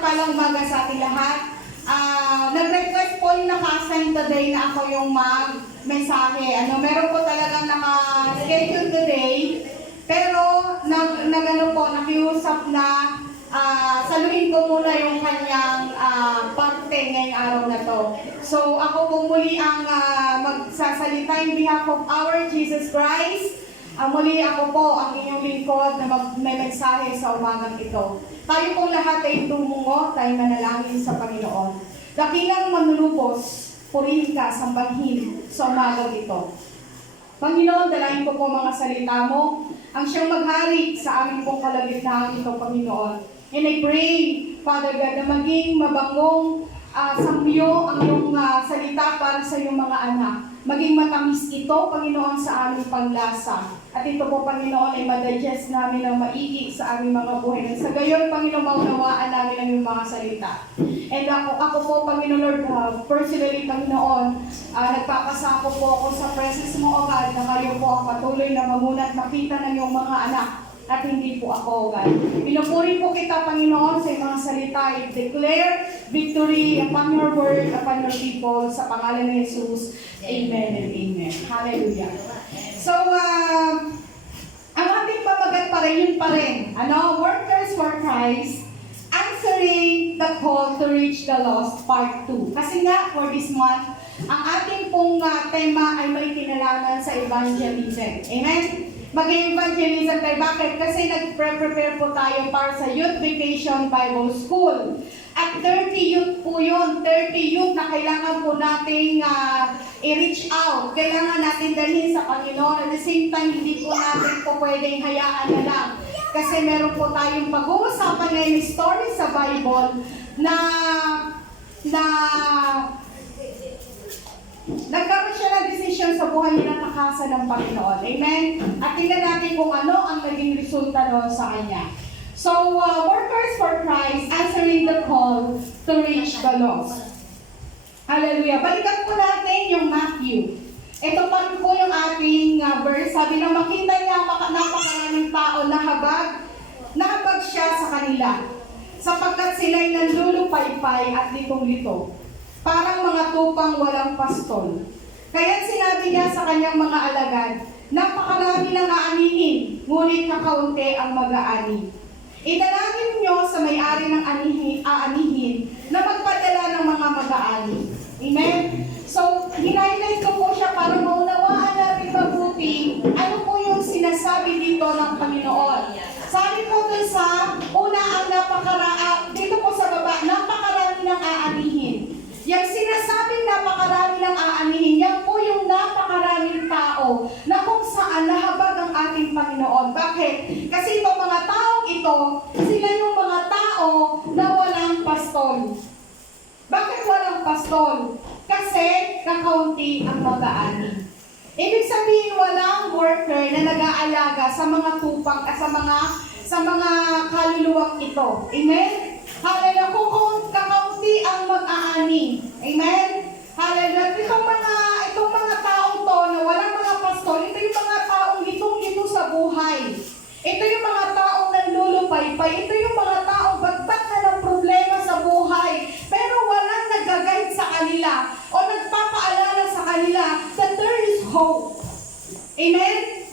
mapagpalang umaga sa ating lahat. Nag-request po yung naka-assign today na ako yung mag-mensahe. Meron po talagang naka-schedule today, pero nakiusap na saluhin ko muna yung kanyang parte ngayong araw na to. So ako po muli ang magsasalita in behalf of our Jesus Christ. Muli ako po ang inyong lingkod na may-mensahe sa umagang ito. Tayo pong lahat ay tumungo, tayo manalangin sa Panginoon. Dakilang manlulubos, purihin ka, sambahin sa umagang ito. Panginoon, dalahin ko po mga salita mo, ang siyang maghari sa aming pong kalagitnaan ito, Panginoon. And I pray, Father God, na maging mabangong samyo ang iyong salita para sa iyong mga anak. Maging matamis ito, Panginoon, sa aming panglasa. At ito po, Panginoon, ay madigest namin ng maigi sa aming mga buhay. At sa gayon, Panginoon, maunawaan namin ang iyong mga salita. And ako po, Panginoon Lord, personally, Panginoon, nagpapasako po ako sa presence mo, O God, na kayo po ang patuloy na mamunat makita ng iyong mga anak. At hindi po ako, God. Pinupuri po kita, Panginoon, sa mga salita. I declare victory upon your word, upon your people, sa pangalan ni Jesus. Amen and amen. Hallelujah. So, ang ating pamagat pa rin, yun pa rin. Workers for Christ, answering the call to reach the lost, part 2. Kasi nga, for this month, ang ating pong tema ay may kinalaman sa evangelism. Amen? Mag-evangelism tayo. Bakit? Kasi nag-prepare po tayo para sa Youth Vacation Bible School. At 30 youth po yun. 30 youth na kailangan po nating i-reach out. Kailangan natin dalhin sa Panginoon. At the same time, hindi po natin po pwedeng hayaan na lang. Kasi meron po tayong pag-uusapan ngayon story sa Bible na nagkaroon siya ng desisyon sa buhay niya na takasan ng Panginoon. Amen? At tingnan natin kung ano ang naging resulta noon sa kanya. So, Workers for Christ, answering the call to reach the lost. Hallelujah. Balikan po natin yung Matthew. Ito pa po yung ating verse. Sabi na makita niya napakaraming tao na habag siya sa kanila. Sapagkat sila'y nanlulupaypay at litong-lito. Parang mga tupang walang pastol. Kaya't sinabi niya sa kanyang mga alagad, napakarami ng aanihin, ngunit kakaunti ang mag-aani. Itanangin niyo sa may-ari ng aanihin na magpadala ng mga mag-aani. Amen? So, hinighlight ko po siya para maunawaan natin mabuti ano po yung sinasabi dito ng Panginoon. Sabi po dun sa una ang dito po sa baba, napakarami ng aanihin. Yung sinasabing napakarami ng aanihin, yan po yung napakaraming tao na kung saan nahabag ang ating Panginoon. Bakit? Kasi itong mga taong ito, sila yung mga tao na walang pastol. Bakit walang pastol? Kasi kakaunti ang mag-aani. Ibig sabihin, walang worker na nag-aalaga sa mga tupang, sa mga kaluluwang ito. Amen? Hallelujah. Kung kakaunti ang mag-aani. Amen? Hallelujah. Itong mga taong to na walang mga pastol, ito yung mga taong hitong-hito sa buhay. Ito yung mga taong nanlulupaypay. Ito yung mga taong bagbat na ng problema sa buhay. Pero walang nag-guide sa kanila o nagpapaalala sa kanila that there is hope. Amen?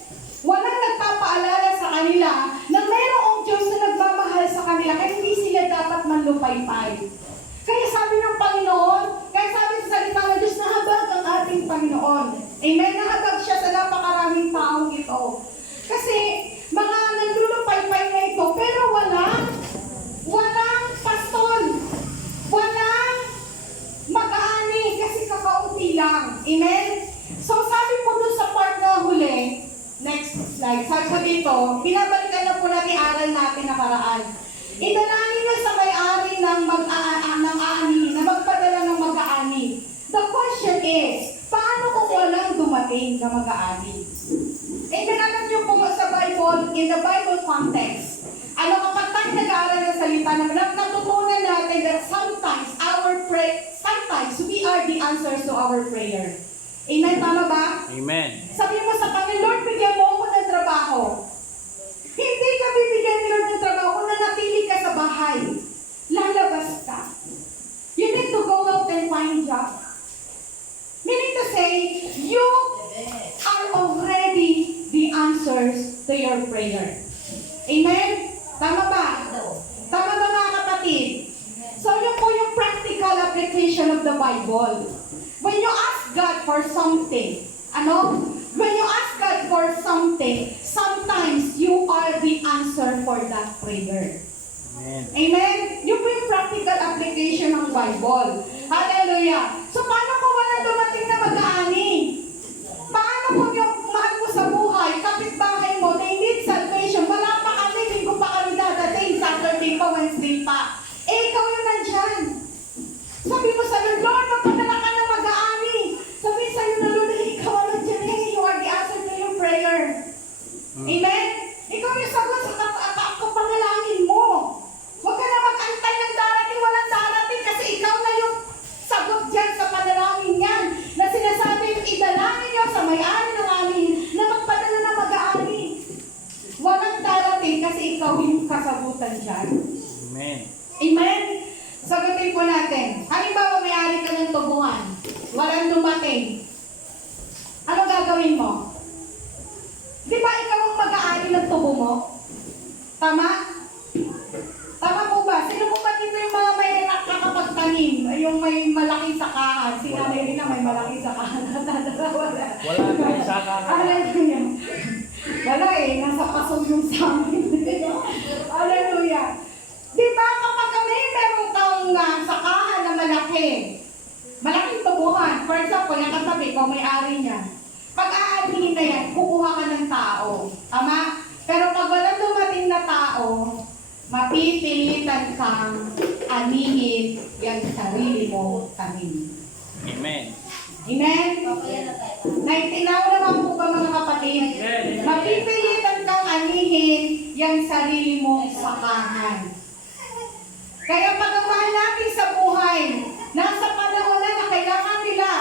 Walang nagpapaalala sa kanila na mayroong Diyos na nagmamahal sa kanila kaya hindi sila dapat manlupaypay. Kaya sabi ng Panginoon, kaya sabi sa salita ng Diyos, nahabag ang ating Panginoon. Amen? Nahabag siya sa napakaraming taong ito. Kasi mga nanlulupaypay na ito, pero walang pastol. Walang mag-aani kasi kakaunti lang. Amen? So sabi po dun sa part na huli, next slide, sabi ko dito, binabalikan na po natin aral natin nakaraan. Itanangin niyo sa may-ari ng aani, na magpadala ng mag-aani. The question is, paano kung walang dumating na mag-aani? Alam niyo po sa Bible, in the Bible context, kapag tayo nag-aaral ng salita naman, natutunan natin that sometimes we are the answers to our prayer. Amen? Tama ba? Amen. Sabi mo sa Panginoon, Lord, bigyan mo ako ng trabaho. Hindi ka bibigyan ni Lord ng trabaho kung nanatili ka sa bahay. Lalabas Bible. When you ask God for something, when you ask God for something, sometimes you are the answer for that prayer. Amen. Amen? Yun po yung practical application ng Bible. Hallelujah! So, paano kung walang dumating na mag-aani? Paano kung yung mahal mo sa buhay, kapitbahay mo, they need salvation, wala pa kami, linggo pa kami dadating, Saturday pa, Wednesday pa. Ikaw yung nandyan. Sabi mo sa Lord, Lord, magpadala ka na mag-aani. Sabi sa'yo na Lord, ikaw ang nandyan, you are the answer to your prayer. Amen? Ikaw yung sagot sa kapanalangin mo. Huwag ka na mag-antay ng darating, walang darating, kasi ikaw na yung sagot dyan sa panalangin yan, na sinasabi yung idalangin nyo sa may-ari ng amin, na magpadala na mag-aani. Walang darating, kasi ikaw yung kasagutan dyan. Amen. Amen? Sagutin po natin. Halimbawa, may-ari ka ng tubuhan. Walang dumating. Ano gagawin mo? Di ba ikaw ang mag-aani ng tubo mo? Tama? Tama po ba? Sino po ba dito yung mga may nakakapagtanim? Yung may malaking sakahan? Si Nanay Rina may malaking sakahan. Wala. Wala tayong sakahan. Hallelujah. Wala nasa pasog yung sa amin. Hallelujah. Di ba kapag meron kang sakahan na malaki, malaking tubuhan, for example, yung katabi ko, may-ari niya. Pag aanihin na yan, kukuha ka ng tao. Tama? Pero pag walang dumating na tao, mapipilitan kang anihin yung sarili mo tanim. Amen. Amen? Naitinaw naman po ba mga kapatid? Mapipilitan kang anihin yung sarili mong sakahan. Kaya pag ang mahal natin sa buhay, nasa panahon na kailangan nila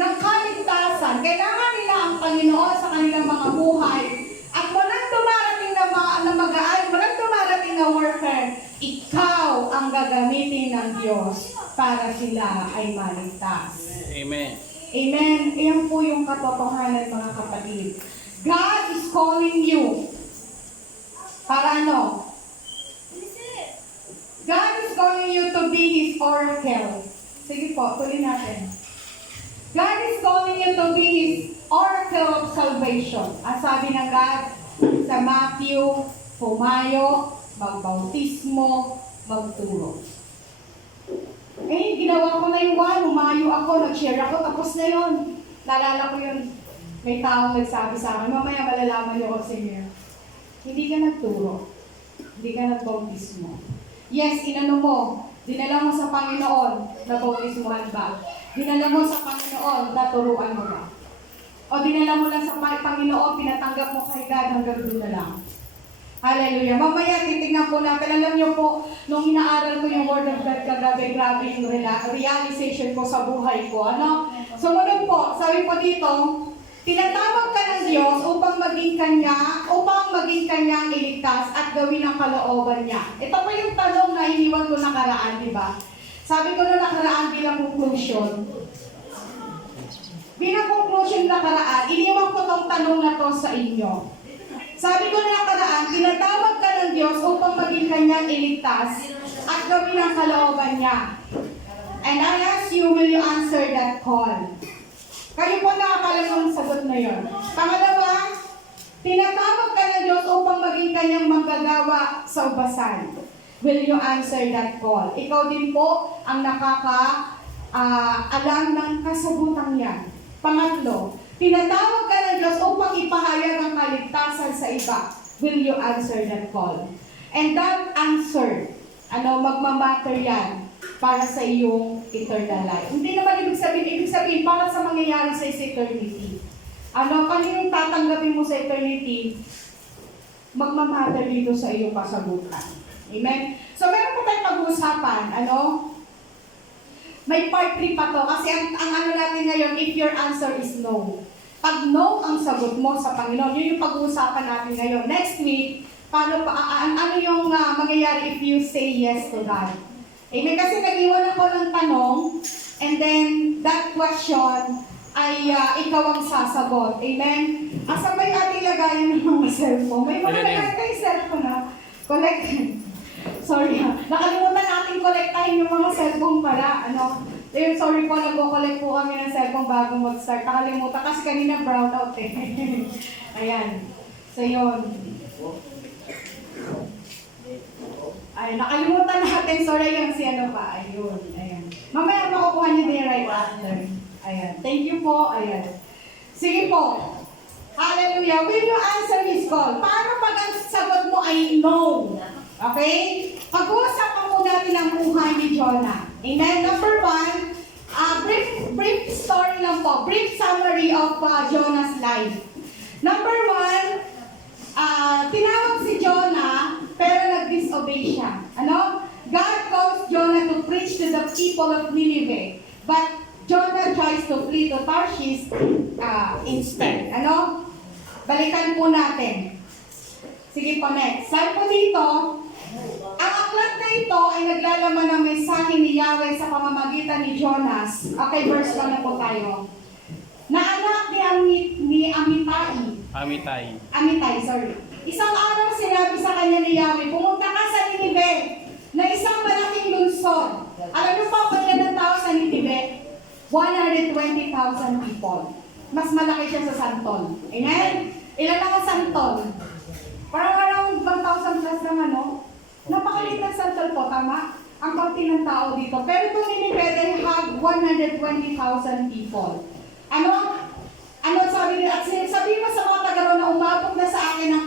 ng kaligtasan, kailangan nila ang Panginoon sa kanilang mga buhay, at walang dumarating na mag-aay, walang dumarating na worker, ikaw ang gagamitin ng Diyos para sila ay maligtas. Amen. Amen. Iyan po yung katotohanan, mga kapatid. God is calling you. Para ano? God is calling you to be His oracle. Sige po, tuloy natin. God is calling you to be His oracle of salvation. Ang sabi ng God sa Matthew, pumayo, magbautismo, magturo. Ginawa ko na yung one, humayo ako, nag-share ako, tapos na yun. Naalala ko yun, may taong nagsabi sa akin, mamaya malalaman niyo ko, Senior. Hindi ka nagturo. Hindi ka nagbautismo. Yes, inano mo, dinala mo sa Panginoon, nabautismuhan ba? Dinala mo sa Panginoon, naturuan mo ba? O dinala mo lang sa Panginoon, pinatanggap mo kay God, hanggang doon na lang. Hallelujah. Mamaya, titignan po natin. Alam niyo po, nung inaaral ko yung Word of God kagabi, grabe yung realization ko sa buhay ko. Sumunod po, sabi po dito, tinatawag ka ng Diyos upang maging Kanyang iligtas at gawin ang kalooban niya. Ito po yung tanong na iniwan ko nakaraan, di ba? Sabi ko na nakaraan bilang conclusion. Bilang conclusion nakaraan, iniwan ko tong tanong na to sa inyo. Sabi ko na nakaraan, tinatawag ka ng Diyos upang maging Kanyang iligtas at gawin ang kalooban niya. And I ask you, will you answer that call? Kayo po nakakalam ng sagot na yon. Pangalawa, tinatawag ka ng Diyos upang maging Kanyang manggagawa sa ubasan. Will you answer that call? Ikaw din po ang alam ng kasagutan yan. Pangatlo, tinatawag ka ng Diyos upang ipahayag ang kaligtasan sa iba. Will you answer that call? And that answer, magmamatter yan para sa iyong eternal life. Hindi naman ibig sabihin para sa mangyayari sa eternity. Kaninong tatanggapin mo sa eternity, magmamatter dito sa iyong kasagutan. Amen? So, meron po tayong pag-uusapan, may part 3 pa to, kasi ang natin ngayon, if your answer is no. Pag no ang sagot mo sa Panginoon, yun yung pag-uusapan natin ngayon. Next week, ano yung mangyayari if you say yes to God? Amen? Kasi nag-iwan ako ng tanong, and then that question ay ikaw ang sasagot. Amen? Asa ba yung ating lagayan ng mga cellphone? May mga lagayan kayo cellphone na. Collect. Sorry nakalimutan natin kolektahin yung mga cellphone pala. Sorry po, nagko-collect po kami ng cellphone bago mag-start. Nakalimutan kasi kanina brown out eh. Ayan. So yun. Ay, nakalimutan natin. Sorry yung si ano pa. Ayun. Ayan. Mamaya makukuha niyo din right after. Ayan. Thank you po. Ayan. Sige po. Hallelujah. Will you answer his call? Paano pag ang sagot mo ay no? Okay? Pag-uusapan po natin ang buhay ni Jonah. Amen? Number one, brief story lang po. Brief summary of Jonah's life. Number one, tinawag si Jonah, pero nag-disobey siya. Ano? God calls Jonah to preach to the people of Nineveh. But Jonah tries to flee to Tarshish instead. Ano? Balikan po natin. Sige po, next. Sabi po dito, ang aklat na ito ay naglalaman ng mensahe ni Yahweh sa pamamagitan ni Jonas. Okay, verse 1 na po tayo. Na anak ni Amitai, sorry. Isang araw sinabi sa kanya ni Yahweh, pumunta ka sa Nineveh, na isang malaking lungsod. Alam niyo po kung ilan ang tao sa Nineveh? 120,000 people. Mas malaki siya sa Santon. Amen? Ilan lang ang Santon? Parang around 1,000 plus lang ano? Napakaliit ng Santon po, tama? Ang kaunti ng tao dito. Pero itong Nineveh, they have 120,000 people. Ano sabi nila? At sabi mo sa mga taga na umabog na sa akin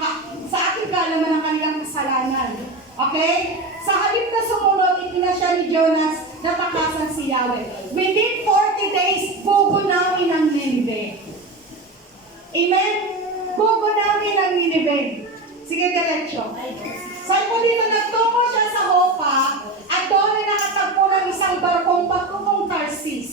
kaalaman ng kanilang kasalanan. Okay? Sa halip na sumunod, ipinasya ni Jonas na takasan si Yahweh. Within 40 days, bugunawin ang Nineveh. Amen? Bugunawin ang Nineveh. Sige, diretso. Sabi po dito, nagtungo siya sa Hopa at doon ay nakatagpo ng isang barkong pagkukong Tarsis.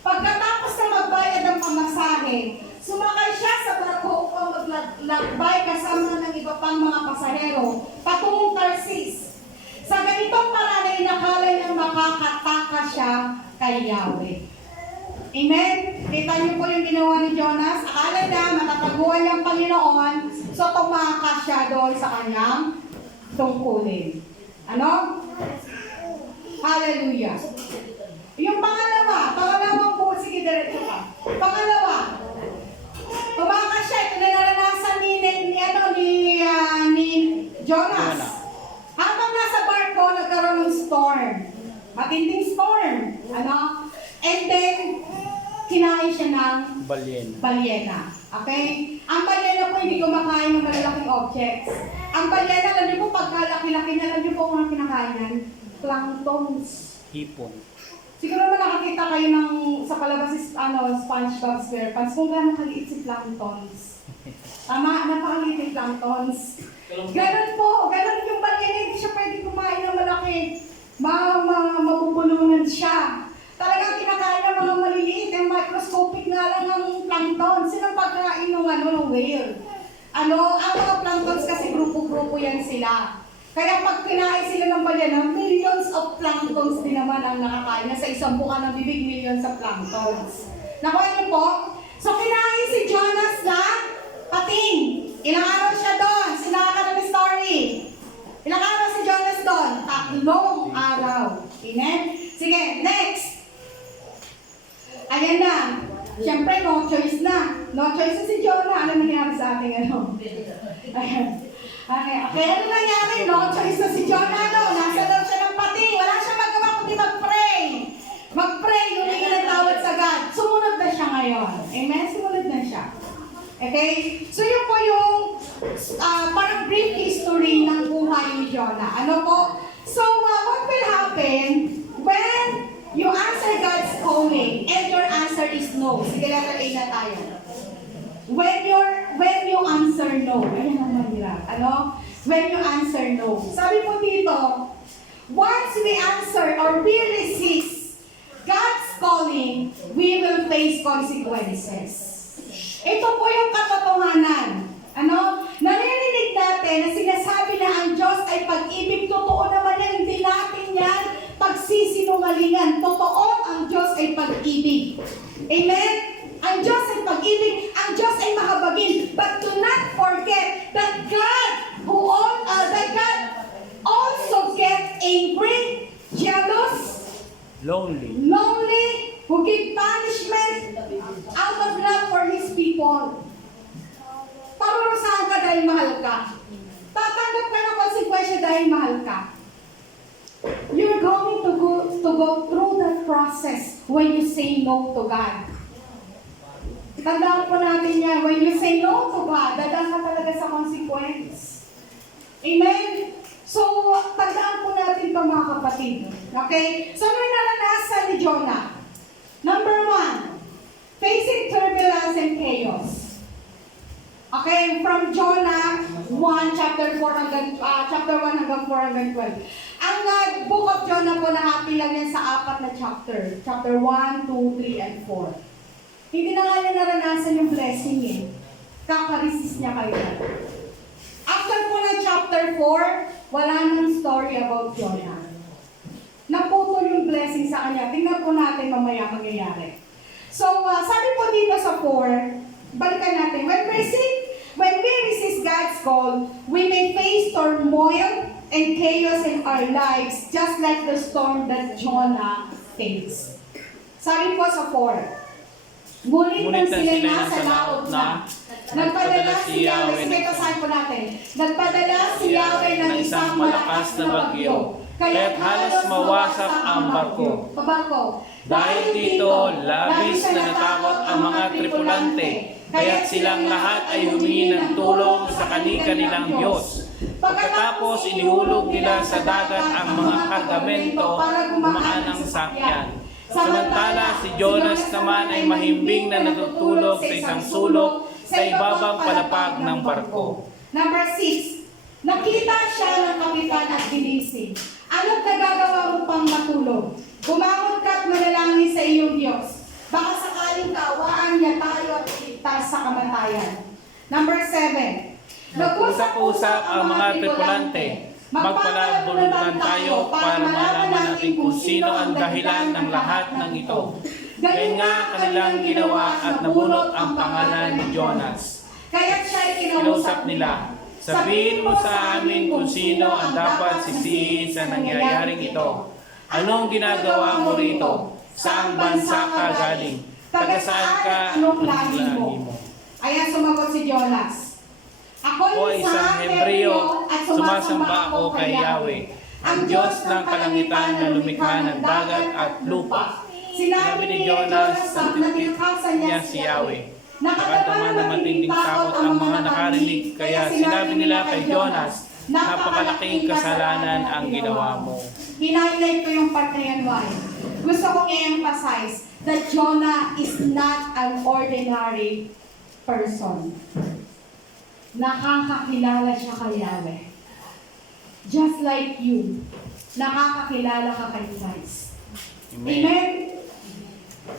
Pagkatapos na magbayad ng pamasahe, sumakay siya sa barko upang maglakbay kasama ng iba pang mga pasahero patungong Tarsis. Sa ganitong paraan ay inakala niya makakataka siya kay Yahweh. Amen? Kita niyo po yung ginawa ni Jonas. Akala niya matataguan niyang Panginoon, so tumakas siya doon sa kanyang tungkulin. Ano? Hallelujah. Yung pangalawang po, sige diretso ka. Pangalawa, tumakas siya, ito na naranasan ni Jonas. Habang nasa barko, nagkaroon ng storm. Matinding storm. Ano? And then, kinain siya ng balyena. Okay? Ang balyena po hindi kumakain ng malalaking objects. Ang balyena, alam niyo po, pagkalaki-laki niya, alam niyo po kung ang kinakain planktons. Hipon. Siguro naman nakakita kayo ng sa palabas SpongeBob SquarePants kung gano'ng kaliit si planktons. Tama, napakaliit yung planktons. Ganun po, ganun yung balyena, hindi siya pwede kumain ng malaki. Mabubulunan siya. Talagang kinakain ng mga maliliit, yung microscopic nga lang ng plankton. Sinong pagkain ng whale? Ang mga planktons kasi grupo-grupo yan sila. Kaya pag kinain sila ng balyena, millions of planktons din naman ang nakakain na sa isang buka ng bibig, millions of planktons. Nakuha niyo po? So kinain si Jonas na pating. Ilang araw siya doon? Sinaka na ng story. Ilang araw si Jonas doon? 3 araw. Amen? Sige, next. Ayan na. Siyempre, no choice na. No choice na si Jonah. Ano nangyari sa ating Ayan. Okay, ano nangyari? No choice na si Jonah, nasa daw siya ng pati. Wala siya magawa kundi mag-pray. Mag-pray, humingi ng tawad sa God. Sumunod na siya ngayon. Amen? Sumunod na siya. Okay? So yun po yung parang brief history ng buhay ni Jonah. Ano po? So what will happen when you answer God's calling and your answer is no? Sige, letter A na tayo. When you answer no, ayan ang mahirap. When you answer no. Sabi po dito, once we answer or we resist God's calling, we will face consequences. Ito po yung katotohanan. Naririnig natin na sinasabi na ang Diyos ay pag-ibig. Totoo naman yan, hindi natin yan pagsisinungalingan. Totoo, ang Diyos ay pag-ibig. Amen? Ang Diyos ay pag-ibig, ang Diyos ay mahabagin. But do not forget that God also get angry, jealous, Lonely. lonely, who give punishment out of love for His people. Parurusahan ka dahil mahal ka. Tatanggap ka ng konsekwensya dahil mahal ka. You're going to go through that process when you say no to God. Tandaan po natin yan, when you say no to God, dadaan ka talaga sa consequence. Amen? So, tandaan po natin ito mga kapatid. Okay? So, ano yung naranasan ni Jonah? Number 1, facing turbulence and chaos. Okay, from Jonah 1, chapter 1 hanggang 4 hanggang 12. Ang book of Jonah po nahati lang yan sa 4 na chapter. Chapter 1, 2, 3, and 4. Hindi na nga niya naranasan yung blessing eh. Kakaresist niya kayo. After po ng chapter 4, wala nang story about Jonah. Naputol yung blessing sa kanya. Tingnan po natin mamaya mangyayari. So, sabi po dito sa 4, balikan natin. When we resist God's call, we may face turmoil and chaos in our lives, just like the storm that Jonah faced. Sabi po sa 4, ngunit nang sila nasa laot na, nagpadala si Yahweh, sige basahin po natin, nagpadala si Yahweh ng isang malakas na bagyo, kaya't halos mawasak ang barko. Dahil dito, labis na natakot ang mga tripulante, kaya't silang lahat ay humingi ng tulong sa kani-kanilang Diyos. Pagkatapos inihulog nila sa dagat ang mga kargamento gumaan ng sakyan. Samantala si Jonas naman ay mahimbing na natutulog sa isang sulok sa ibabang palapag ng barko. Number 6, nakita siya ng kapitan at ginising. Ano't nagagawa mo pang matulog? Bumangon ka at manalangin sa iyong Diyos. Baka sakaling kaawaan niya tayo at iligtas sa kamatayan. Number 7, Nag-usap-usap ang mga tripulante. Magpalabulutan tayo para malaman natin kung sino ang dahilan ng lahat ng ito. Gayun nga kanilang ginawa at nabunot ang pangalan ni Jonas. Kaya't siya ay Kinausap nila, sabihin mo sa amin kung sino ang dapat sisihin sa nangyayaring ito. Anong ginagawa mo rito? Saang bansa ka galing? Taga saan ka? Anong lahi mo? Ayan sumagot si Jonas. Ako ay isang Hebreo at sumasamba ako kay Yahweh, ang Diyos ng kalangitan na lumikha ng dagat at lupa. Sinabi ni Jonas sa tinitikasan niya si Yahweh. Nakatama na matinding takot ang mga nakarinig, kaya sinabi nila kay Jonas, napakalaking kasalanan ang ginawa mo. Hinighlight ko yung part na yan, why? Gusto kong i-emphasize that Jonah is not an ordinary person. Nakakakilala siya kay Yahweh. Just like you, nakakakilala ka kay Christ. Amen?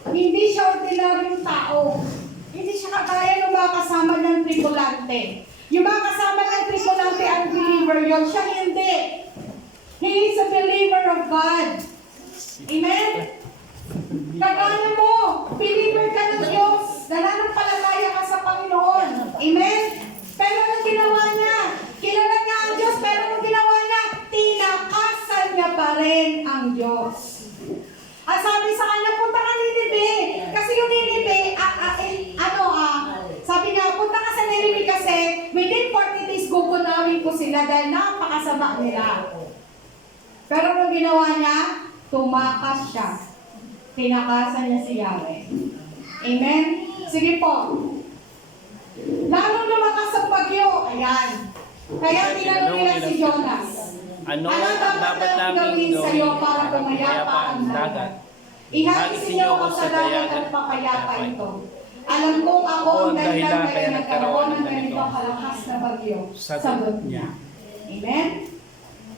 Hindi siya ordinaryong tao. Hindi siya kagaya ng mga kasama ng tripulante. Yung mga kasama ng tripulante ang believer yun. Siya hindi. He is a believer of God. Amen? Kagaya mo, believer ka ng Diyos. Nananampalataya ka sa Panginoon. Amen? Pero anong ginawa niya? Kilala niya ang Diyos, pero anong ginawa niya? Tinakasan niya pa rin ang Diyos. At sabi sa kanya, punta ka Ninive. Kasi yung Ninive, sabi niya, punta ka sa Ninive kasi within 40 days gugunawin ko sila dahil napakasama nila. Pero anong ginawa niya? Tumakas siya. Tinakasan niya si Yahweh. Amen? Sige po. Lalong lumakas ang bagyo. Ayan. Kaya tinanong nila si Jonas. Ano ang dapat namin gawin para pumayapa ang dagat? Ihagis niyo ako sa dagat at papayapa ito. Alam kong ako ang dahilan kaya nagkaroon ng ganito kalakas na bagyo. Sagot niya. Amen?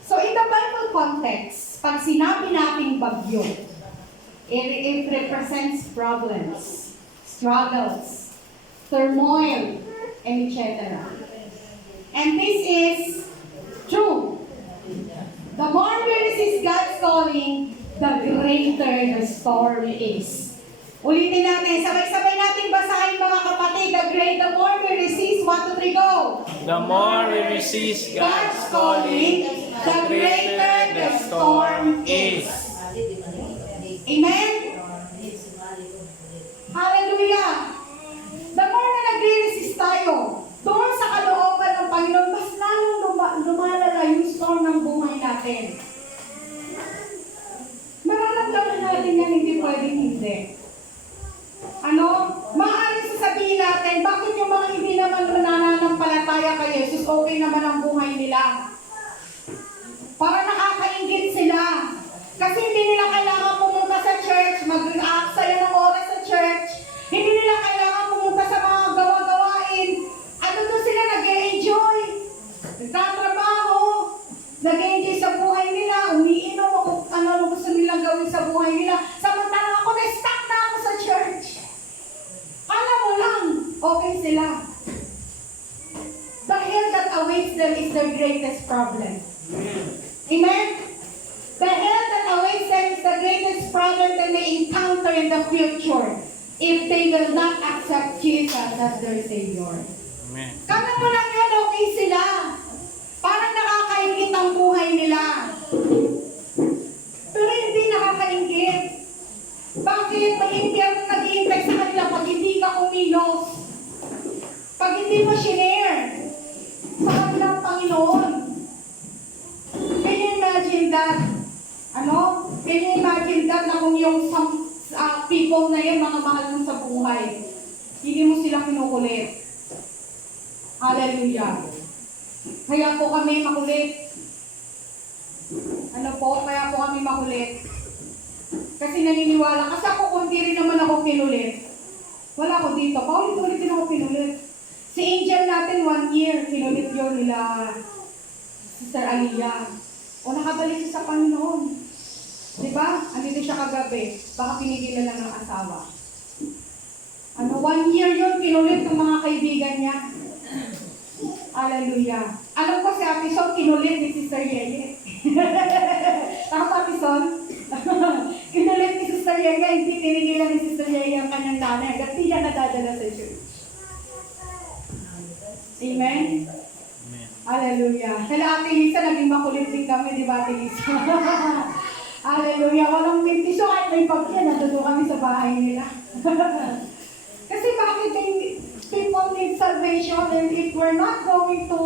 So in the Bible context, pag sinabi nating bagyo, it represents problems, struggles, turmoil, and etc. And this is true. The more we resist God's calling, the greater the storm is. Ulitin natin, sabay-sabay natin basahin mga kapatid. The more we resist, 1, 2, 3, go! The more we resist God's calling, the greater the storm is. Amen? Hallelujah! The more na nagre-resist tayo, doon sa kalooban ng Panginoon, mas lalong lumalala yung storm ng buhay natin. Mararamdaman natin yan, hindi pwedeng hindi. Maaaring sasabihin natin, bakit yung mga hindi naman nananampalataya kay Jesus, okay naman ang buhay nila? Para nakakaingit sila. Kasi hindi nila kailangan pumunta sa church, mag-aaksaya ng oras sa church. Hindi nila kailangan pumunta sa mga gawa-gawain. Doon sila nag-e-enjoy. Nagtatrabaho. Nag-e-enjoy sa buhay nila. Umiinom o ano gusto nilang gawin sa buhay nila. Samantalang ako, na-stuck na ako sa church. Alam mo lang, okay sila. The hell that awaits them is their greatest problem. Amen? The hell that awaits them is the greatest problem that they encounter in the future if they will not accept Jesus as their Savior. Amen. Kala mo lang yun, okay sila. Parang nakakaingit ang buhay nila. Pero hindi nakakaingit. Bakit? May impyerno nag-iintay sa kanila pag hindi ka kumilos. Pag hindi mo shinare sa kanilang Panginoon. Can you imagine that? Can you imagine that na kung yung people na yan, mga mahal mo sa buhay, hindi mo sila kinukulit. Hallelujah. Kaya po kami makulit. Kaya po kami makulit. Kasi naniniwala. Kasi ako kung hindi rin naman ako kinulit. Wala ako dito. Paulit-ulit din ako kinulit. Si Angel natin 1 year, kinulit yun nila Sister Aliyah. O nakabalik siya sa Panginoon. Diba? Andito siya kagabi. Baka pinigilan lang ng asawa. 1 year yun, kinulit ng mga kaibigan niya. Hallelujah. Alam ko si Ate Son, kinulit ni Sister Yeye. Tama, Ate Son? Kinulit ni Sister Yeye, hindi tinigilan ni Sister Yeye ang kanyang nanay. Hanggang di siya nadadala sa church. Amen? Amen. Hallelujah. Kaya Ate Lisa, naging makulit din kami, di ba Ate Lisa? Hallelujah. Walang mintisyo, kahit may pagyan, natuto kami sa bahay nila. Kasi bakit people need salvation, and if we're not going to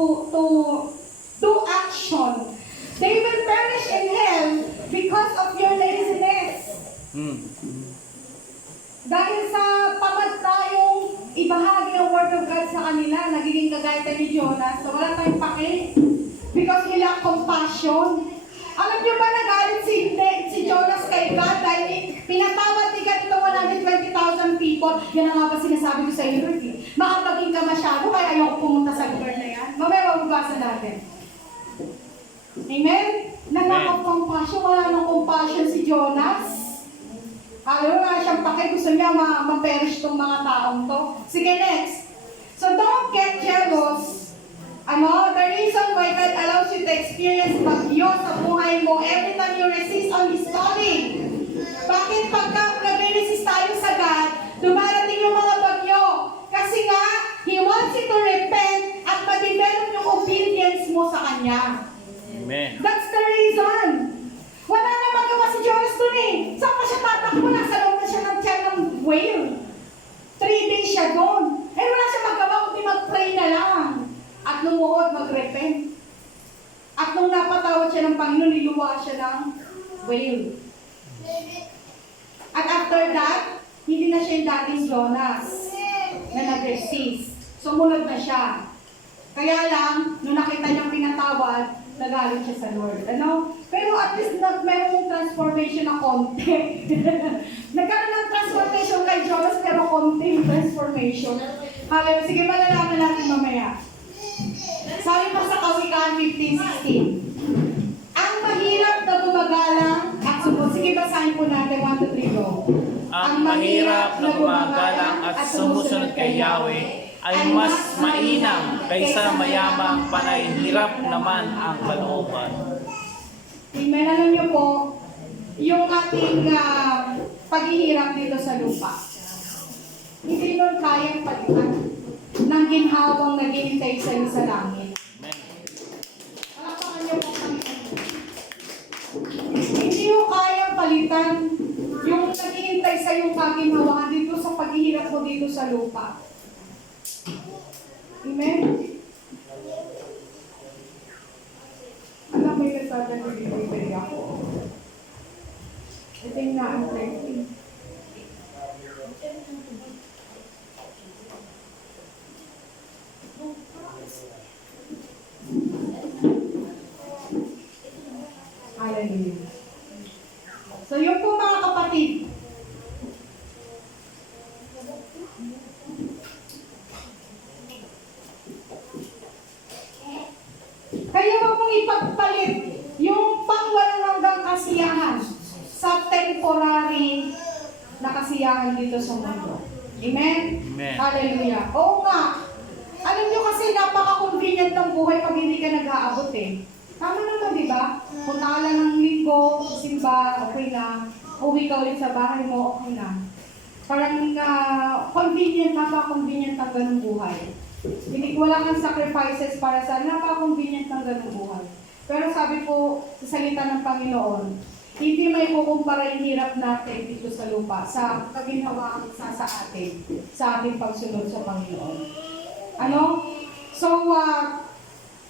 do action, they will perish in hell because of your laziness. Dahil sa tamad tayong ibahagi ang word of God sa kanila, nagiging kagaya ni Jonas, so wala tayong pake. Because he lacked compassion. Alam niyo ba nagalit si Jonas kay God dahil pinatawad ni God ito 120,000 people? Yan ang nga ba sinasabi ko sa iyo, Lord? Makapaging ka masyado, kaya ayoko pumunta sa lugar na yan. Mamaya mabubasa natin. Amen? Nang compassion, wala nang compassion si Jonas. Wala siyang pake, gusto niya ma-perish tong mga taong to. Sige, next. So don't get jealous. The reason why God allows you to experience bagyo sa buhay mo every time you resist on His calling. Bakit pagka nag-resist tayo sa God, dumarating yung mga bagyo? Kasi nga, He wants you to repent at ma-develop yung obedience mo sa Kanya. Amen. That's the reason. Wala na magawa si Jonas dun eh. Saan pa siya tatakbo? Nasa loob na siya ng tiyan ng whale. 3 days siya doon. Wala siya magawa kundi mag-pray na lang. At lumuhod, mag-repent. At nung napatawad siya ng Panginoon, niluwa siya ng whale. At after that, hindi na siya yung dating Jonas na nag-resist. Sumunod na siya. Kaya lang, nung nakita niyang pinatawad, nagalit siya sa Lord. Pero at least mayroong transformation na konti. Nagkaroon ng transformation kay Jonas, pero konti yung transformation. Hallelujah. Sige, malalaman natin mamaya. Sabi pa sa Kawikaan 15:16. Ang mahirap na gumagalang at sumunod. Sige, basahin po natin. 1, 2, 3, go. Ang mahirap na gumagalang at sumusunod kay Yahweh ay mas mainam kaysa mayamang panahirap naman ang kalooban. Amen. Alam niyo po, yung ating paghihirap dito sa lupa, hindi nun kayang palitan ng ginhawang naghihintay sa iyo sa langit. Amen. Palakpakan niyo po kami. Hindi mo kayang palitan Yung naghihintay sa yung kaginhawaan dito sa paghihirap mo dito sa lupa. Amen? Alam mo yung sabi ko delivery ako. Ito yung na-apply ko. Hallelujah. So yun po mga kapatid. Kaya wag mong ipagpalit yung pangwalang hanggang kasiyahan sa temporary na kasiyahan dito sa mundo. Amen? Amen. Hallelujah. Oo nga. Alam nyo kasi napaka-convenient ng buhay pag hindi ka nag-aabot eh. Tama naman, di ba? Punta ka lang ng linggo, simba, okay na. Uwi ka ulit sa bahay mo, okay na. Parang convenient, napaka-convenient ng ganung buhay. Hindi, wala kang sacrifices para sa napaka-convenient ng ganung buhay. Pero sabi po sa salita ng Panginoon, hindi may kukumpara yung hirap natin dito sa lupa sa kaginhawaan sa atin, sa ating pagsunod sa Panginoon. Ano? So,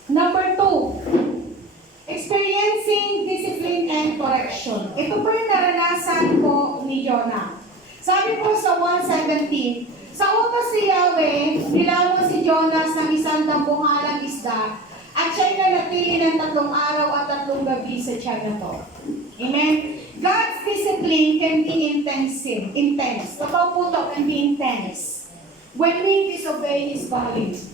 number 2, experiencing discipline and correction. Ito po yung naranasan ko ni Jonah. Sabi po sa 1:17, sa utos ni Yahweh, nilago si Jonas ng isang dambuhalang isda at siya'y nanatili ng 3 araw at 3 gabi sa tiyan na to. Amen? God's discipline can be intense. Totoo po ito, can be intense. When we disobey His values.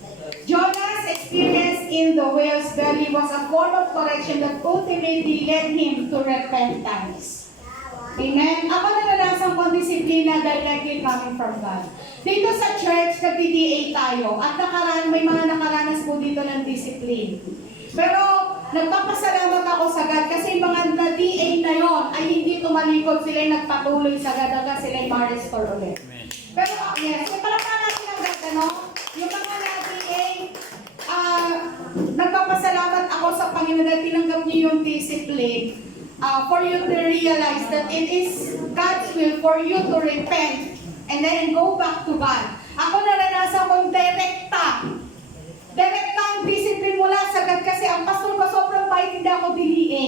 Jonah's experience in the whale's belly was a form of correction that ultimately led him to repentance. Amen? Ako naranasan ko ang disiplina directly coming from God. Dito sa church, nag-DA tayo at may mga nakaranas po dito ng discipline. Pero nagpapasalamat ako sa God kasi mga na-DA na yon ay hindi tumalikod, sila nagpatuloy sa God hanggang sila ma-restore ulit. Amen. Pero yes, palakpakan natin ang God, ano? Yung mga na-DA, nagpapasalamat ako sa Panginoon na tinanggap niyo yung discipline for you to realize that it is God's will for you to repent and then go back to God. Ako naranasan kong direkta ang discipline mula sa God kasi ang pastor ko sobrang bait, hindi ako DA.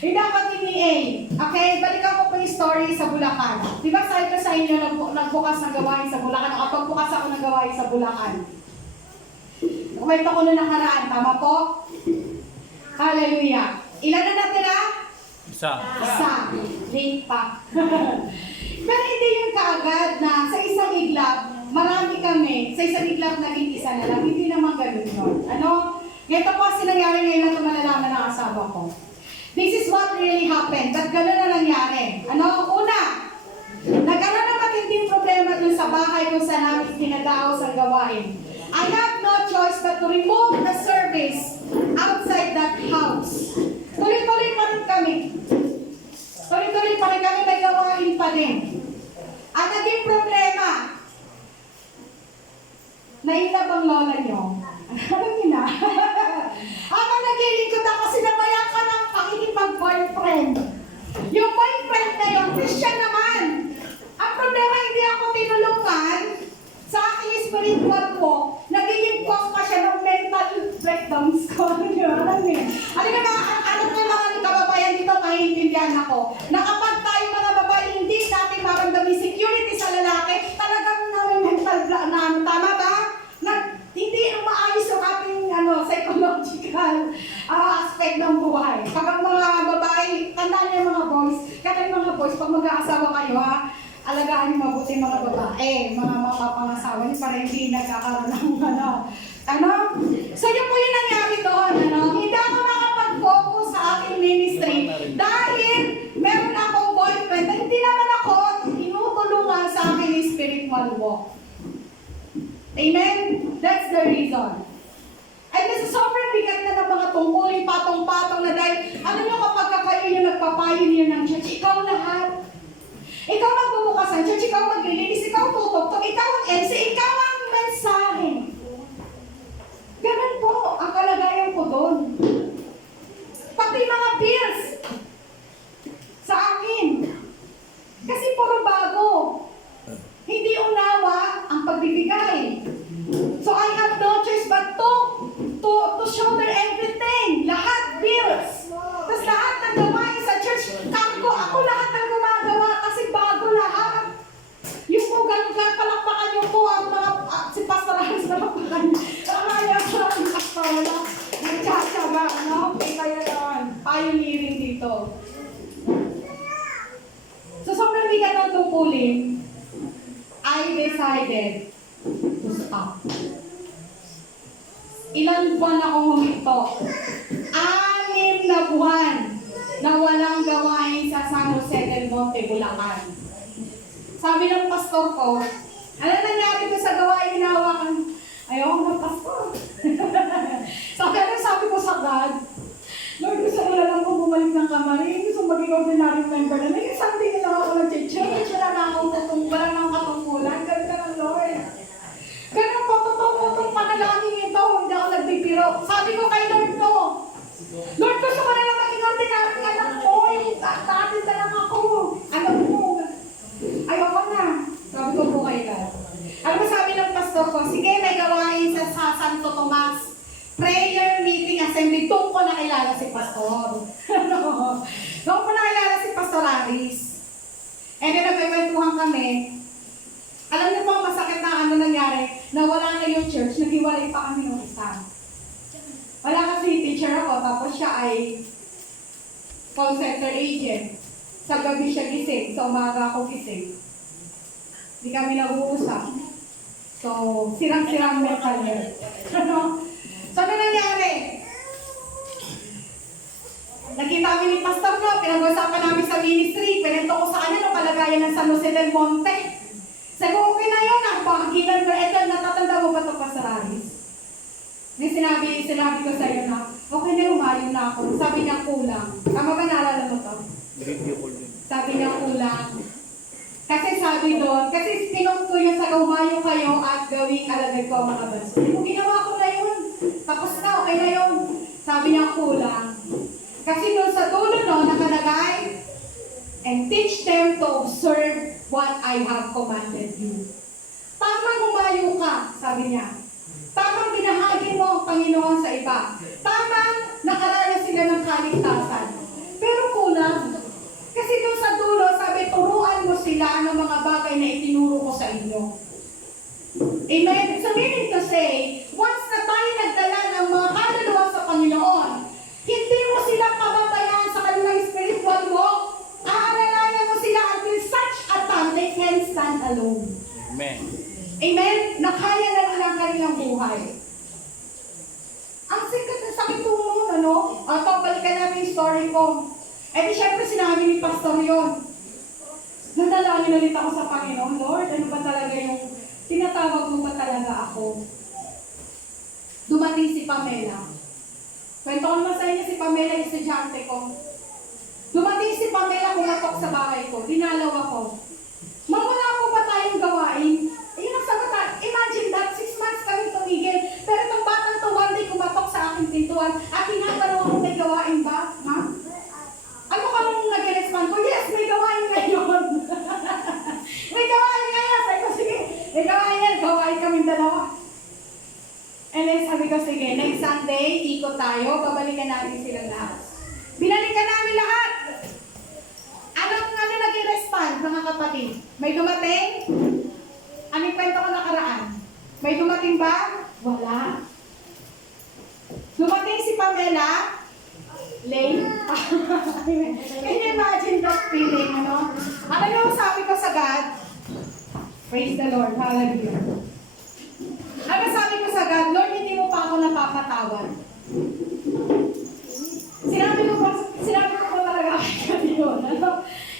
Hindi ako DA. Okay, balikan ko po yung story sa Bulacan. Di ba sabi ko sa inyo, nagbukas ng gawain sa Bulacan, o pagbukas ako ng gawain sa Bulacan. Kwento ko na nakaraan, tama po? Hallelujah. Ilan na natira? Isa. Late pa. Pero hindi yung kaagad na sa isang iglap, marami kami, sa isang iglap naging isa na lang. Hindi naman ganun yun. Ano? Ito po kasi nangyari ngayon na ito malalaman ng asawa ko. This is what really happened. At gano'n na nangyari. Ano? Una, nagkaroon na matinding problema dun sa bahay kung saan namin pinadaos ang gawain. I have no choice but to remove the service outside that house. Tuloy-tuloy pa rin kami. Tuloy-tuloy pa rin kami, may gawain pa din. At naging problema, nailab ang lola nyo. Alam niyo na. Ako naglilingkod ako, sinabayan ka ng pakikipag-boyfriend. Yung boyfriend na yun, Christian naman. Ang problema, hindi ako tinulungan sa aking spiritual ko, nagiging cause pa siya ng mental breakdowns ko. Alam niyo? Alam niyo mga kababayan dito, maiintindihan ako, na kapag tayo mga babae, hindi natin maramdamin security sa lalaki, talagang namin mental breakdown. Tama ba? Hindi maayos yung ating psychological aspect ng buhay. Kapag mga babae, tandaan niyo mga boys, kaya mga boys, pag mag-aasawa kayo alagaan niyo mabuti mga babae, mga mapapangasawa niyo para hindi nagkakaroon ng So yun po yung nangyari doon, Hindi ako nakapag-focus sa aking ministry dahil meron akong boyfriend na hindi naman ako tinutulungan sa aking spiritual walk. Amen? That's the reason. Ay, kasi sobrang bigat na ng mga tungkulin, patong-patong na dahil, niyo kapag kayo yung nagpapayo ng church, ikaw lahat. Ikaw magbubukas ng church, ikaw maglilinis, ikaw tutugtog, ikaw ang MC, ikaw ang mensahe. Ganun po ang kalagayan ko doon. Pati mga peers sa akin. schooling, I decided to stop. Ilang buwan ako huminto? 6 na buwan na walang gawain sa San Jose del Monte, Bulacan. Sabi ng pastor ko, ano nangyari ko sa gawain hinahawakan? Ayaw na pastor. Sabi ko sa God, Lord, gusto ko na lang po bumalik ng kamarin. Gusto maging ordinary member na. Naging Sunday na lang ako nag-church. Wala na akong wala na akong katungkulan. Ganun ka ng Lord. Ganun po, totoo panalangin ito. Hindi ako nagbibiro. Sabi ko kay Lord, no. Lord, gusto ko na lang maging ordinary anak ko. Yung tatin na lang ako. Alam mo, ayoko na. Sabi ko po kay God. Alam mo, sabi ng pastor ko, sige, may gawain sa Santo Tomas. Prayer meeting assembly. Doon ko nakilala si pastor. Doon ko nakilala si Pastor Aris. And then nagkikwentuhan kami. Alam niyo po, masakit na ano nangyari, na wala na yung church, naghiwalay pa kami ng isa. Wala kasi teacher ako, tapos siya ay call center agent. Sa gabi siya gising, sa umaga ako gising. Hindi kami nag-uusap. So, sirang-sirang mental health. So, ano nangyari? Nakita kami ni Pastor no, pinag-usapan namin sa ministry, pinento ko sa kanya no, kalagayan ng San Jose del Monte. Sabi ko, okay na yun, pakikilan ko, eto, natatanda mo ba ito, Pastor Aris? May sinabi ko sa iyo na, okay na, umayon na ako. Sabi niya, kulang. Tama ba naalala mo to? Video call din. Sabi niya, kulang. Kasi sabi doon, kasi pinong ko yun sa umayo kayo at gawing alagad ko ang mga banso. Kung ginawa ko na yun, tapos na, okay na yun. Sabi niya, kulang. Kasi doon sa dulo no, nakalagay, and teach them to observe what I have commanded you. Tamang umayo ka, sabi niya. Tamang binahagi mo ang Panginoon sa iba. Tamang nakaranas sila ng kaligtasan. Pero kulang. Kasi doon sa dulo, sabi, turuan mo sila ng mga bagay na itinuro ko sa inyo. Amen? So meaning to say, once na tayo nagdala ng mga kaluluwa sa Panginoon, hindi mo sila pababayaan sa kanilang spiritual walk. Aalalayan mo sila until such a time they can stand alone. Amen. Amen? Na kaya na nila ang kanilang buhay. Ang sakit mo, ano? Ito, balikan natin yung story ko. Eh di syempre sinabi ni Pastor yun. Nadalangin ulit ako sa Panginoon, Lord, ano ba talaga yung tinatawag mo ba talaga ako? Dumating si Pamela. Kwento ko naman sa inyo si Pamela, estudyante ko. Dumating si Pamela, kumatok sa bahay ko. Dinalaw ako. Ma'am, wala po ba tayong gawain? Ayun ang sagot na, imagine that, 6 months kami tumigil. Pero itong batang to, one day kumatok sa aking pintuan at tinatanong ako, may gawain ba, ma'am? Ano ka nung nag-respond ko? Yes, may gawain ngayon. May gawain ngayon. Sabi ko, sige, may gawain yan. Gawain kaming dalawa. And then sabi ko, sige, next Sunday, ikot tayo, babalikan natin silang lahat. Binalikan namin lahat. Anong nag-respond, mga kapatid? May dumating? Anong kwento ko nakaraan? May dumating ba? Wala. Dumating si Pamela, late. Can you imagine that feeling, ano? Alam niyo, sabi ko sa God, praise the Lord, hallelujah. Ano sabi ko sa God, Lord, hindi mo pa ako napapatawad. Sinabi ko po talaga kay yun. Ano?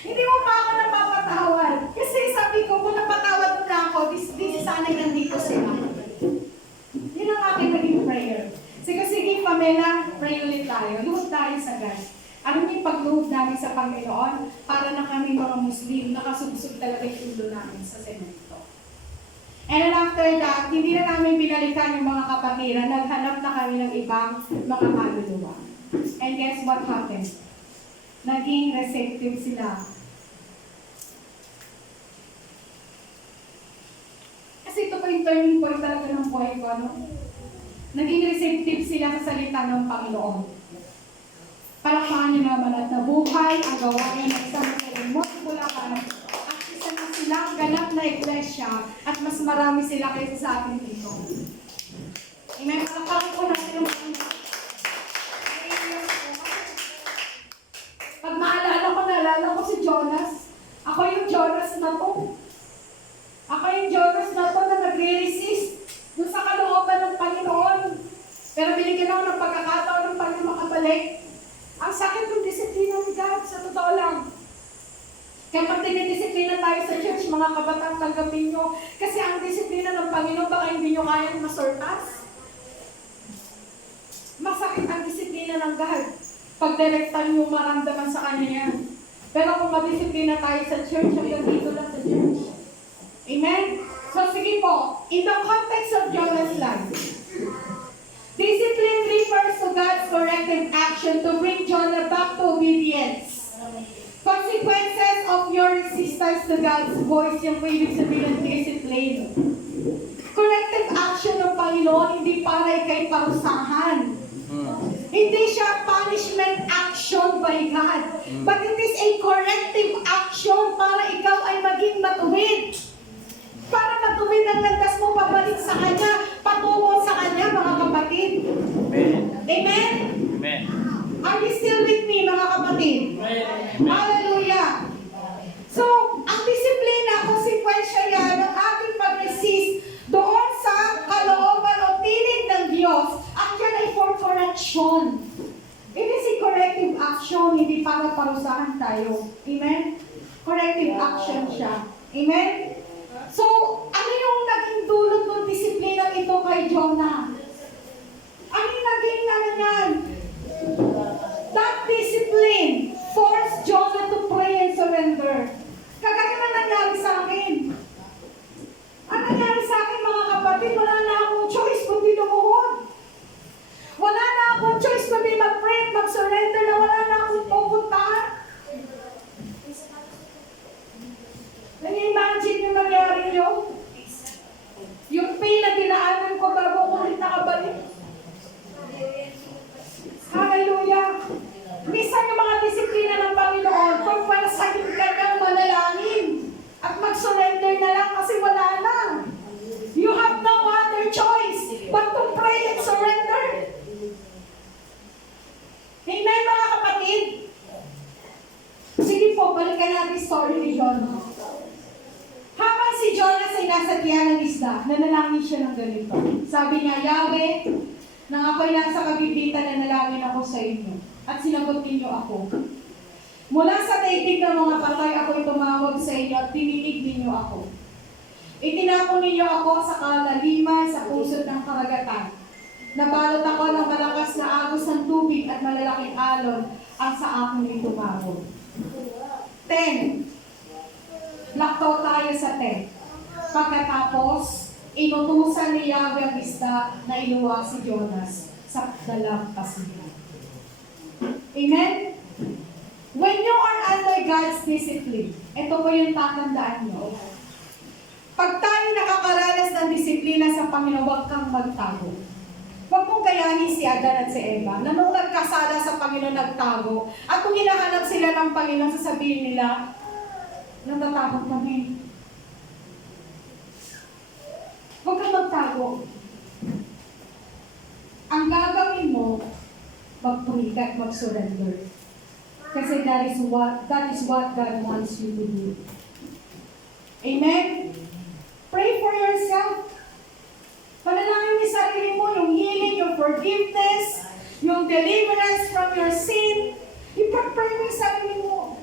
Hindi mo pa ako napapatawad. Kasi sabi ko, kung napatawad mo na ako, this sana nandito sila. Yun ang aking naging prayer. Sige, Pamela, pray ulit tayo. Luhod tayo sa God. Ano yung pagluhod namin sa Panginoon para na kami mga Muslim, nakasubsub talaga yung ulo namin sa semento. And then after that, hindi na namin binalikan yung mga kapatiran, naghanap na kami ng ibang mga kaluluwa. And guess what happened? Naging receptive sila. Kasi ito po yung turning point talaga ng buhay ko, ano? Naging receptive sila sa salita ng Panginoon. Palakpakan niyo naman at nabuhay ang gawain ng isang Monte Bulacan at isa na silang ganap na iglesia at mas marami sila kaysa sa atin dito. Amen. Palakpakan po natin ang Panginoon. Pag naalala ko si Jonas. Ako yung Jonas. Jonas na to. Ako yung Jonas na to na nagre-resist doon sa kalooban ng Panginoon. Pero binigyan ako ng pagkakataon ng Panginoon makabalik. Ang sakit ng disiplina ni God, sa totoo lang. Kaya pag dinidisiplina tayo sa church, mga kabataan, tanggapin nyo. Kasi ang disiplina ng Panginoon, baka hindi nyo kayang masurpass. Masakit ang disiplina ng God. Pag direktan nyo, maramdaman sa Kanya yan. Pero kung madisiplina tayo sa church, hanggang dito lang sa church. Amen? So sige po, in the context of Jonah's life, discipline refers to God's corrective action to bring Jonah back to obedience. Consequences of your resistance to God's voice, yung ibig sabihin ng discipline. Corrective action ng Panginoon, hindi para ikay parusahan. Hindi siya punishment action by God. But it is a corrective action para ikaw ay maging matuwid. Para matuwid ang landas mo pabalik sa Kanya, patungo sa Kanya, mga kapatid. Amen. Amen? Amen. Are you still with me, mga kapatid? Hallelujah! So, ang disiplina, konsekwensya yan ng ating pag-resist doon sa kalooban o tinig ng Diyos, at yan ay for correction. It is a corrective action, hindi para parusahan tayo. Amen? Corrective action siya. Amen? So, ano yung naging dulot ng disiplina ito kay Jonah? Ano yung naging yan? That discipline forced Jonah to pray and surrender. Kagaya na nangyari sa akin. Ang nangyari sa akin, mga kapatid, wala na akong choice kundi lumuhod. Wala na akong choice kundi mag-pray, mag-surrender na wala na akong pupuntahan. Nag-imagine yung nangyari nyo? Yung pain na dinaanan ko bago ko ulit nakabalik. Hallelujah! Minsan yung mga disiplina ng Panginoon, kung palasahin ka ng manalangin at mag-surrender na lang kasi wala na. You have no other choice but to pray and surrender. Amen, mga kapatid? Sige po, balikan natin story ni Jonah. Habang si Jonah ay nasa tiyan ng isda, nanalangin siya ng ganito. Sabi niya, Yahweh, nang ako'y nasa kabibitan, nanalangin ako sa inyo, at sinagot ninyo ako. Mula sa daigdig ng mga patay, ako'y tumawag sa inyo at dininig ninyo ako. Itinapon ninyo ako sa kalaliman, sa pusod ng karagatan. Nabalot ako ng malakas na agos ng tubig at malalaking alon ang sa akin tumawag. 10. Laktaw tayo sa 10. Pagkatapos, inutusan ni Yahweh ang isda na iluwa si Jonas sa dalang pasihan. Amen? When you are under God's discipline, ito po yung tatandaan nyo. Pag tayo nakakaranas ng disiplina sa Panginoon, huwag kang magtago. Huwag mong gayahin si Adan at si Eva na nung nagkasala sa Panginoon nagtago, at kung hinahanap sila ng Panginoon, sasabihin nila, natatakot kami. Huwag kang magtago. Ang gagawin mo, mag-pray ka at mag-surrender. Kasi that is what God wants you to do. Amen? Pray for yourself. Panalangin mo yung sarili mo, yung healing, yung forgiveness, yung deliverance from your sin. Ipag-pray mo yung sarili mo.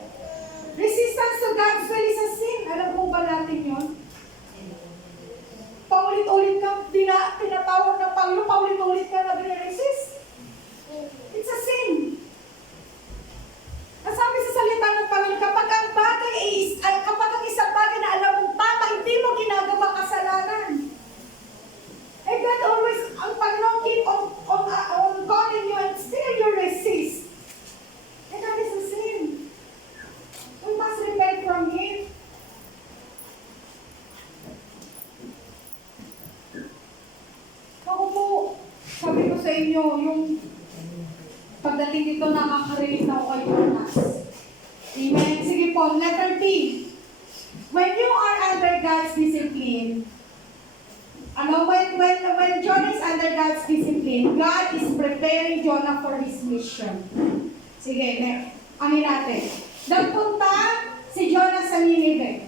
Resistance to God's will is a sin. Alam mo ba natin yun? Paulit-ulit kang tinatawag ng Panginoon, paulit-ulit ka nagre-resist. It's a sin. Ang sabi sa salita ng Panginoon, kapag ang isang bagay na alam mong tama, hindi mo ginagawa kasalanan. And God always, ang Panginoon keep on calling you and still you resist. And that is a sin. We must repent from it. Ako po, sabi ko sa inyo, yung pagdating dito nakaka-relate ako kay Jonas. Amen. Sige po, letter B. When you are under God's discipline, when Jonah is under God's discipline, God is preparing Jonah for his mission. Sige, next. Amin natin. Nagpunta si Jonah sa Nineveh.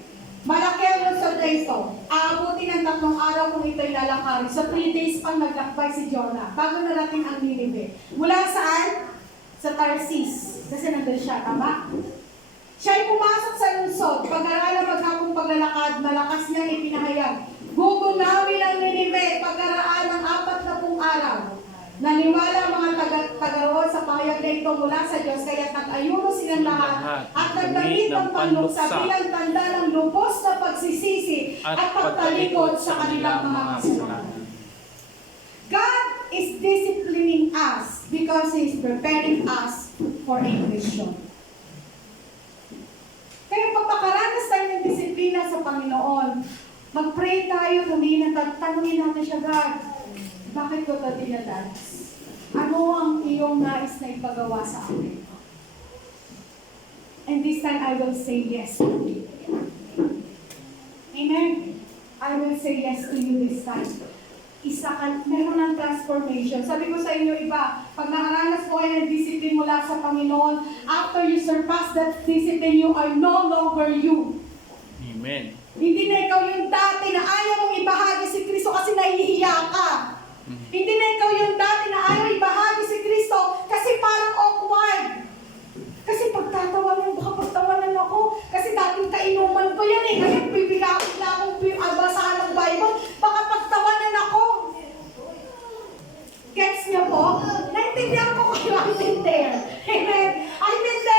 nilalakarin. So 3 days pang naglakbay si Jonah bago narating ang Nineveh. Mula saan? Sa Tarsis. Kasi nandun siya, tama? Siya ay pumasok sa lungsod. Pag-aralan maghapong paglalakad, malakas niyang ipinahayag. Gugunawin ang Nineveh pag-araan ng 40 araw. Naniwala ang mga taga-roon sa pahayag na ito mula sa Diyos, kaya nag-ayuno silang lahat at nagdamit ng panluksa bilang tanda ng lubos na pagsisisi at pagtalikod sa kanilang mga kasalanan. God is disciplining us because He is preparing us for a mission. Kaya pag makaranas tayo ng disiplina sa Panginoon, mag-pray tayo, tanungin natin siya, God, bakit ko ito dinadanas? Ano ang iyong nais na ipagawa sa akin? And this time, I will say yes to you. Amen? I will say yes to you this time. Meron ng transformation. Sabi ko sa inyo iba, pag nakaranas po kayo ng discipline mula sa Panginoon, after you surpass that discipline, you are no longer you. Amen. Hindi na ikaw yung dati na ayaw mong ibahagi si Kristo kasi nahihiya ka. Hindi na ikaw yung dati na ayaw ibahagi si Kristo kasi parang awkward. Kasi pagtatawanan, baka pagtawanan ako. Kasi dating kainuman ko yan eh. Ngayon, bibigyan na akong basahan ng Bible. Baka pagtawanan ako. Gets niyo po? Naintindihan ko kayo. I've been there. Amen. I've been there.